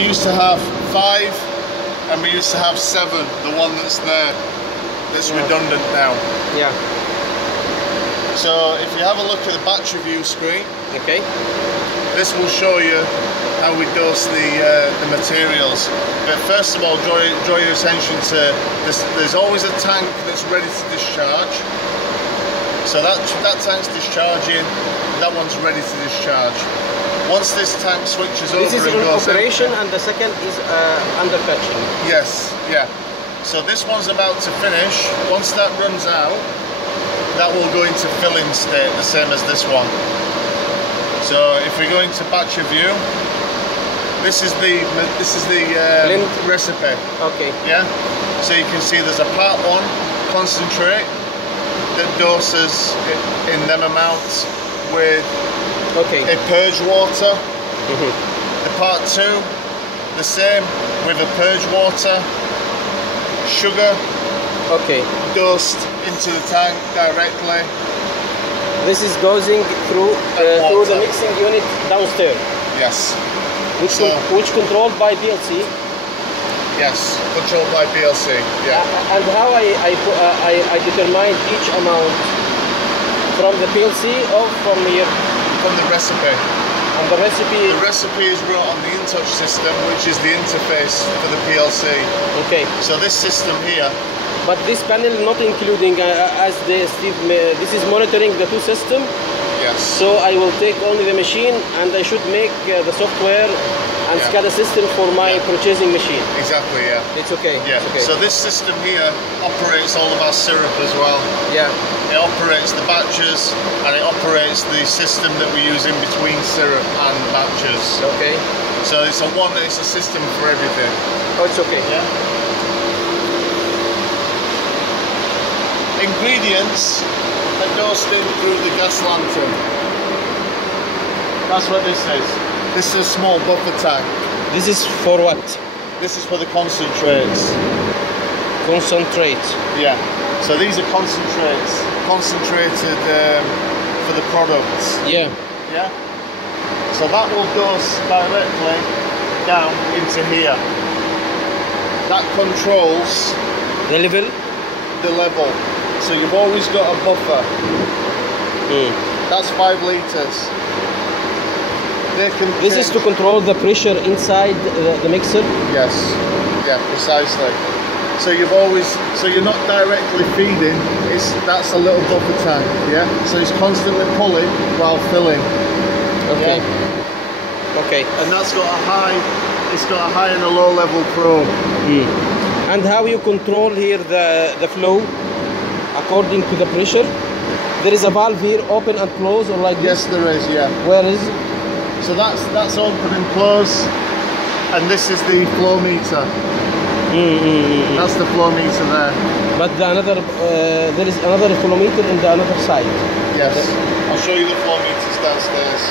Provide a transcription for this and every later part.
we used to have 5 and we used to have 7, the one that's there, that's redundant now. Yeah. So if you have a look at the battery view screen, Okay. this will show you how we dose the materials. But first of all, draw your attention to this. There's always a tank that's ready to discharge. So that tank's discharging, that one's ready to discharge. Once this tank switches over, this is and in goes operation, and the second is under fetching. Yes, yeah. So this one's about to finish. Once that runs out, that will go into filling state, the same as this one. So if we go into battery view, this is the recipe. Okay. Yeah. So you can see there's a part 1 concentrate that doses in them amounts with a purge water. The part 2, the same with a purge water. Sugar. Okay. Dosed into the tank directly. This is dosing through the mixing unit downstairs. Yes. Which controlled by PLC. Yes, controlled by PLC. Yeah. And how I determine each amount from the PLC or from here? From the recipe. And the recipe. The recipe is wrote on the InTouch system, which is the interface for the PLC. Okay. So this system here. But this panel not including, as Steve, this is monitoring the 2 systems. Yes. So I will take only the machine, and I should make the software and SCADA system for my purchasing machine. Exactly, yeah. It's okay. Yeah. It's okay. So this system here operates all of our syrup as well. Yeah. It operates the batches, and it operates the system that we use in between syrup and batches. Okay. So it's a system for everything. Oh, it's okay. Yeah. Ingredients are dosed in through the gas lantern. That's what this is. This is a small buffer tank. This is for what? This is for the concentrates. Concentrate. Yeah. So these are concentrates, concentrated for the products. Yeah. Yeah. So that will dose directly down into here. That controls the level. The level. So you've always got a buffer. That's 5 litres. This is to control the pressure inside the mixer? Yes. Yeah, precisely. So you're not directly feeding, that's a little buffer tank, yeah? So it's constantly pulling while filling. Okay. Yeah? Okay. And that's got a high and a low level probe. And how you control here the flow according to the pressure? There is a valve here, open and close, or like this? Yes, there is, yeah. Where is it? So that's open and close, and this is the flow meter. That's the flow meter there. But there is another flow meter in the other side. Yes, I'll show you the flow meters downstairs.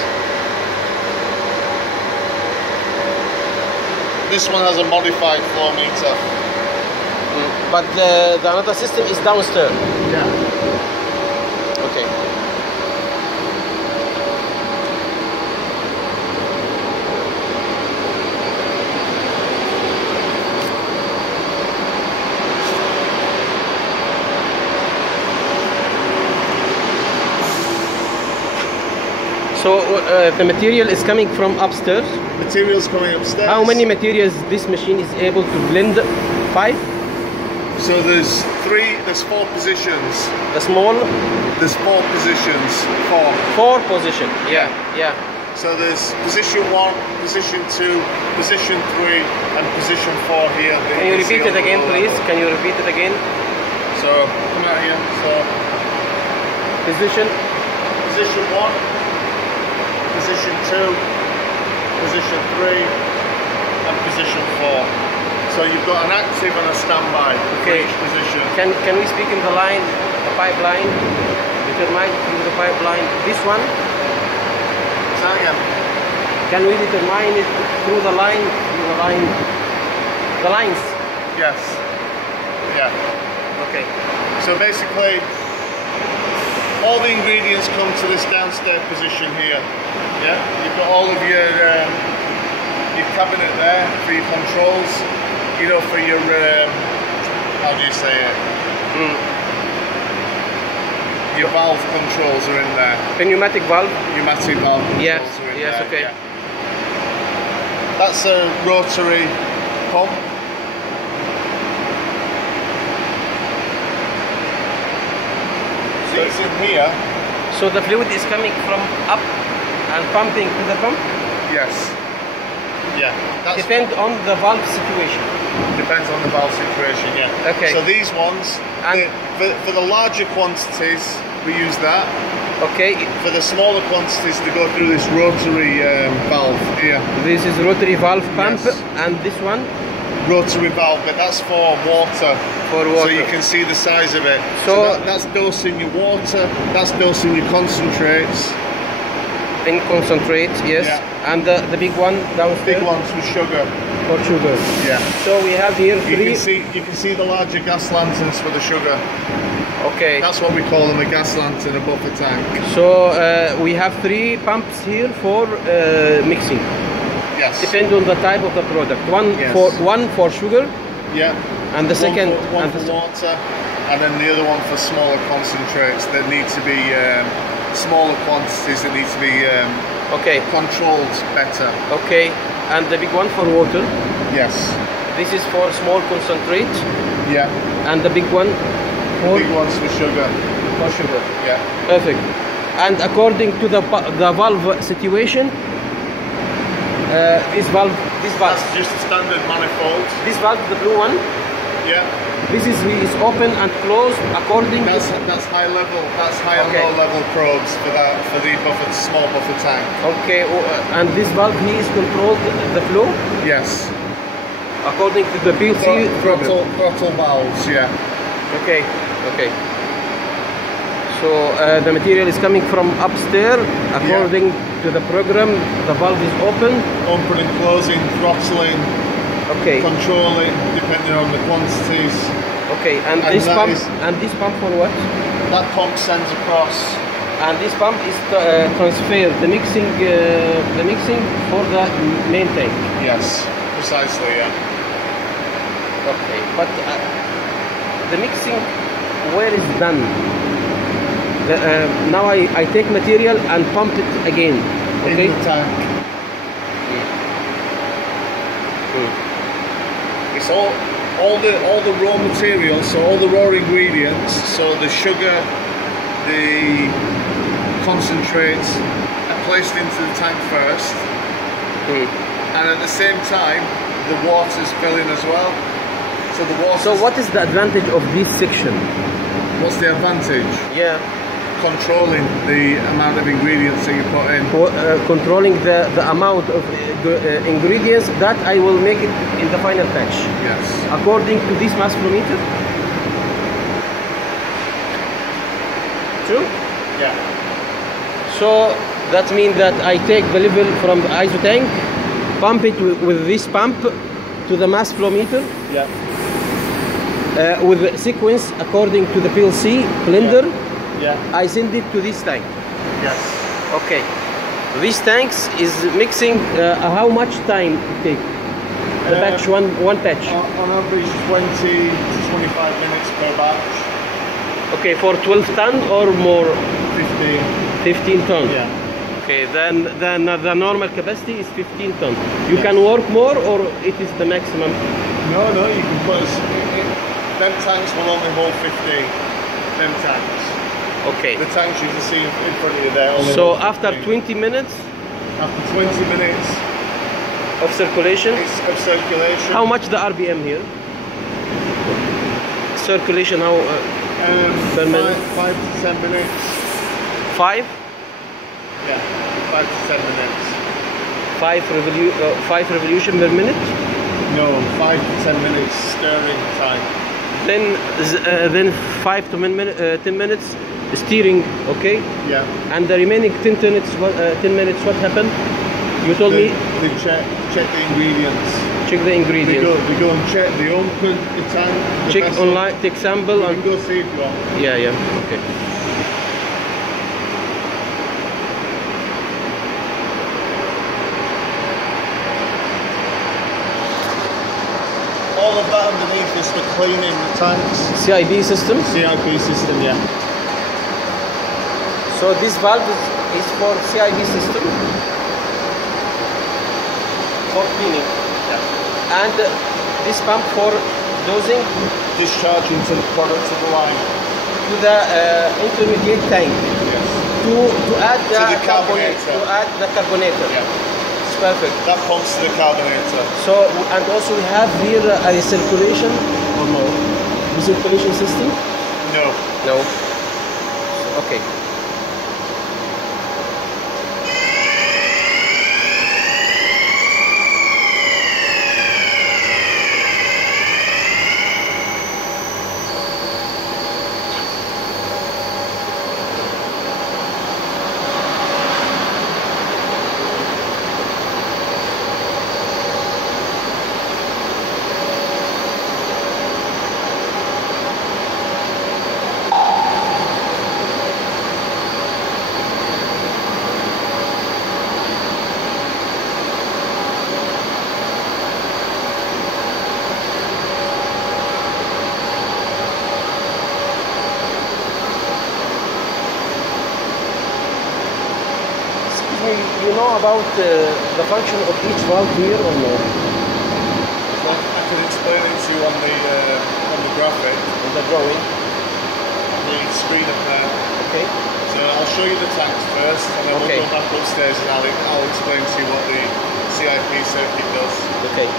This one has a modified flow meter. But the another system is downstairs. Yeah. Okay. So the material is coming from upstairs? Material's coming upstairs. How many materials this machine is able to blend? 5? So there's 4 positions. The small? There's 4 positions. 4 positions, yeah. So there's position 1, position 2, position 3, and position 4 here. Can you repeat it again, please? Can you repeat it again? So come out here. So position 1, position 2, position 3, and position 4. So you've got an active and a standby for each position. Can we speak in the line, the pipeline? Determine through the pipeline. This one? Say again. Can we determine it through the line? The lines? Yes. Yeah. Okay. So basically, all the ingredients come to this downstairs position here. Yeah. You've got all of your cabinet there for your controls. You know, for your how do you say it? Your valve controls are in there. The pneumatic valve. Pneumatic valve controls Yes. are in Yes. there. Okay. Yeah. That's a rotary pump. So it's in here. So the fluid is coming from up and pumping to the pump. Yes. Yeah. That's Depend on the valve situation. Depends on the valve situation, yeah. Okay. So these ones, And- for the larger quantities, we use that. Okay. For the smaller quantities, they go through this rotary valve here. This is rotary valve pump, Yes. and this one Rotary valve, but that's for water. for So water. you can see the size of it. So- that's dosing your water, that's dosing your concentrates. in concentrate, yes. Yeah. And the big one downstairs Big ones with sugar. for sugar. Yeah. So we have here You three. can see the larger gas lanterns for the sugar. Okay. That's what we call them, a gas lantern, a buffer tank. So we have three pumps here for mixing. Yes. Depend on the type of the product. Yes. One for sugar, Yeah. and the second one and for the, water, and then the other one for smaller concentrates that need to be smaller quantities that need to be okay, controlled better. okay, and the big one for water. Yes. This is for small concentrate, Yeah. and the big one for Big ones for sugar. sugar. Yeah. Perfect. And according to the valve situation, this valve, That's just a standard manifold. this valve, the blue one, Yeah. this is open and closed according That's to. high level. That's high Okay. and low level probes for the small buffer tank. Okay, and this valve here is controlled the flow Yes. according to the PLC program. Throttle valves. Yeah. Okay, okay. So the material is coming from upstairs according to the program. The valve is open. Opening, closing, throttling, Okay, controlling depending on the quantities. okay. And And this that pump, is- and this pump for what? That pump sends across. And this pump is transfer the mixing for the main tank. Yes, precisely. Yeah. Okay, but the mixing where is done? Now I take material and pump it again. Okay. In the tank. It's all the raw materials, so all the raw ingredients, so the sugar, the concentrates are placed into the tank first, and at the same time the water's filling as well. So the water. So what is the advantage of this section? What's the advantage? Yeah. Controlling the amount of ingredients that you put in. Controlling the amount of ingredients that I will make it in the final batch. Yes. According to this mass flow meter. True? Yeah. So that means that I take the level from the ISO tank, pump it with this pump to the mass flow meter Yeah. with the sequence according to the PLC blender. Yeah. I send it to this tank. Yes. Okay. These tanks is mixing. How much time it take? The batch one batch. On average, 20 to 25 minutes per batch. Okay, for 12 ton or more. 15. 15 ton. Yeah. Okay, then the normal capacity is 15 ton. You can work more or it is the maximum. No, you can put. Them tanks will only hold 15. Them tanks. Okay. The tanks you can see in front of you there. only So hold after 15. 20 minutes After 20 minutes of circulation, of circulation. how much the RPM here? Circulation how? per minute? 5 to 10 minutes. 5? Yeah, 5 to 10 minutes. 5 revolution per minute? No, 5 to 10 minutes stirring time. Then 5 to 10 minutes steering, okay? Yeah. And the remaining 10 minutes, 10 minutes, what happened? You told me They check the ingredients. check the ingredients. We go and check the open, the tank. The Check vessel. online, take sample, You and can go see if you want. yeah, okay. all of that underneath is for cleaning the tanks. CIP system. CIP system, yeah. So this valve is for CIP system for cleaning. Yeah. And this pump for dosing Discharging to the product of the line. to the intermediate tank Yes. to add the, To the carbonator. To add the carbonator. Yeah. It's perfect. That pumps to the carbonator. So and also we have here a recirculation or no recirculation system. No. No. Okay. You know about the function of each valve here or no? Well, I can explain it to you on the graphic. On the drawing. The screen up there. Okay. So I'll show you the tanks first, and then Okay. we'll go back upstairs and I'll explain to you what the CIP circuit does. Okay.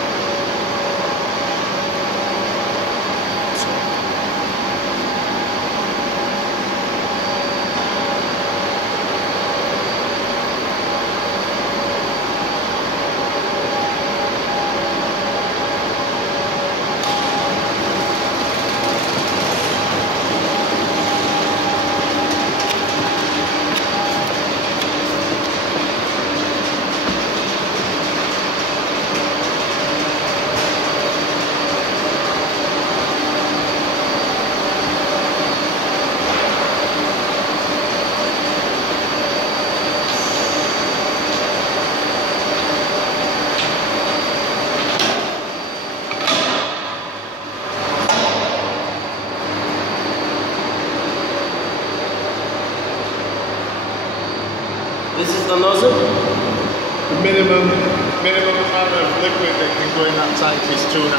This is the nozzle. The minimum amount of liquid that can go in that tank is 2,500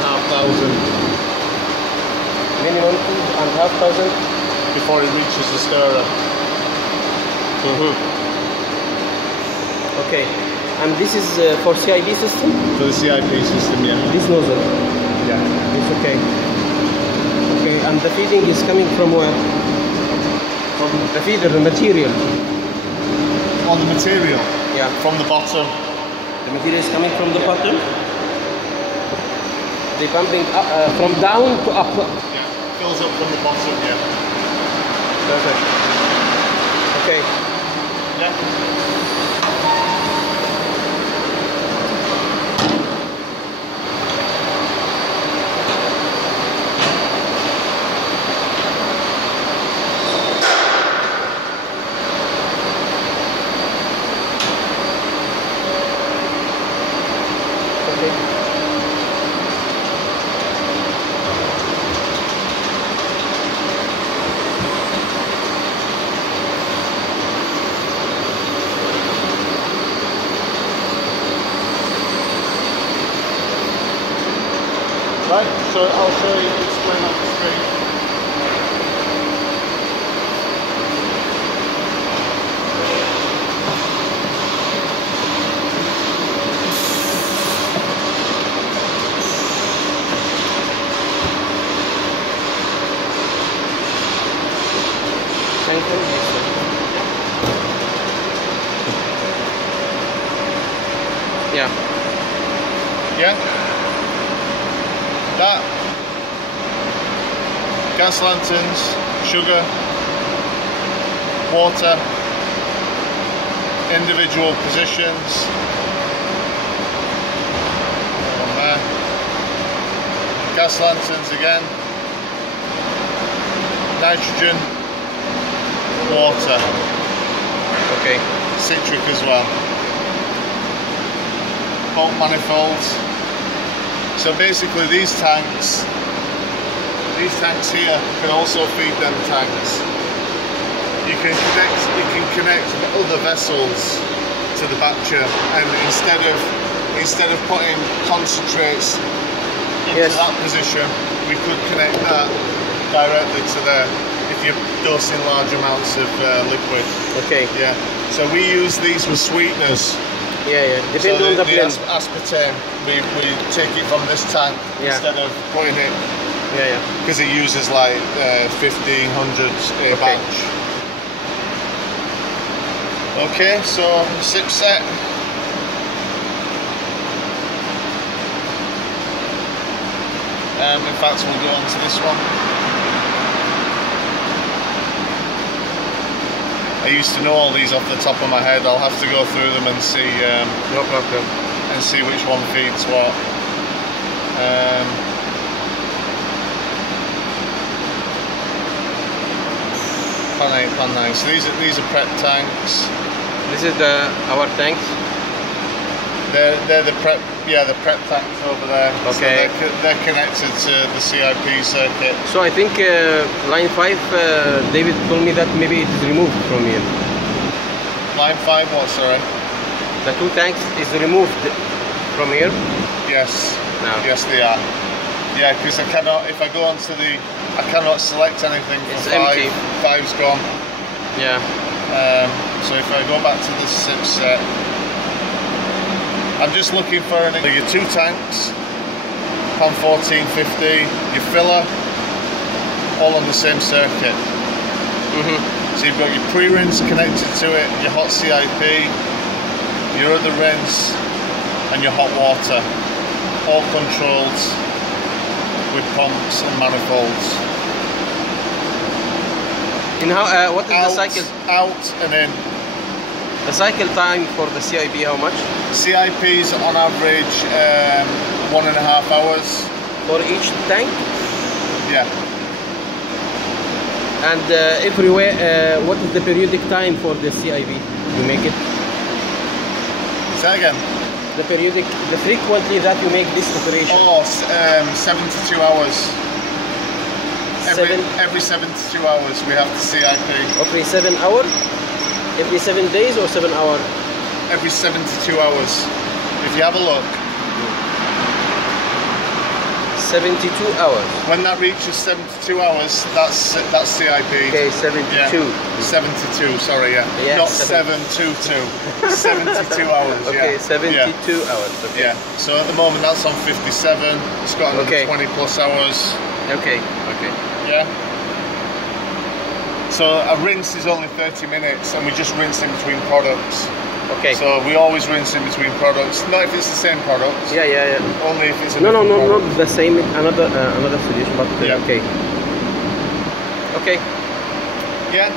Minimum 2,500. before it reaches the stirrer. Okay. And this is for CIP system. For the CIP system, yeah. This nozzle. Yeah. It's okay. Okay. And the feeding is coming from where? From the feeder, the material. On the material, Yeah. from the bottom. The material is coming from the bottom. They pumping up, from down to up. Yeah. Fills up from the bottom, yeah. Perfect. Okay. Yeah. Right, so I'll show you, explain on the screen. Yeah. Yeah? That. Gas lanterns, sugar, water, individual positions. One there. Gas lanterns again. Nitrogen, water. Okay. Citric as well. Bulk manifolds, So basically these tanks here can also feed them tanks. You can connect other vessels to the batcher, and instead of putting concentrates into that position, we could connect that directly to there if you're dosing large amounts of liquid. Okay. Yeah. So we use these with sweeteners. Yeah. Depending on the blend. Aspartame, we take it from this tank instead of putting it. Yeah. Because it uses like 1500s a batch. Okay, so 6 set. In fact, we'll go on to this one. I used to know all these off the top of my head. I'll have to go through them and see. No problem. And see which one feeds what. Pan 8, pan 9. So these are prep tanks. This is our tanks. They're the prep. Yeah, the prep tanks over there. Okay. So they're connected to the CIP circuit. So I think line 5, David told me that maybe it is removed from here. Line 5 what, sorry? The 2 tanks is removed from here? Yes. No. Yes, they are. Yeah, because I cannot, if I go onto I cannot select anything for it's 5. empty. 5's gone. Yeah. So if I go back to the 6 set, I'm just looking for your 2 tanks, pan 1450, your filler, all on the same circuit. So you've got your pre-rinse connected to it, your hot CIP, your other rinse, and your hot water, all controlled with pumps and manifolds. And how? What is the cycle? Out and in. The cycle time for the CIP, how much? CIP's on average 1.5 hours. For each tank? Yeah. And everywhere, what is the periodic time for the CIP? You make it? Say again? The frequently that you make this operation? Oh, 72 hours. Every 72 hours we have the CIP. Okay, 7 hours? Every 7 days or 7 hours? Every 72 hours. If you have a look. 72 hours. When that reaches 72 hours, that's CIP. Okay, 72. Yeah. 72, sorry, yeah. Not 722. 72 hours, okay, yeah. 72 yeah. hours. Okay. Yeah. So at the moment that's on 57. It's got another 20 plus hours. Okay. Yeah. So a rinse is only 30 minutes and we just rinse in between products. Okay. So we always rinse in between products. Not if it's the same product. Yeah. Only if it's a no, product. not the same. Another solution, but yeah. okay. Yeah.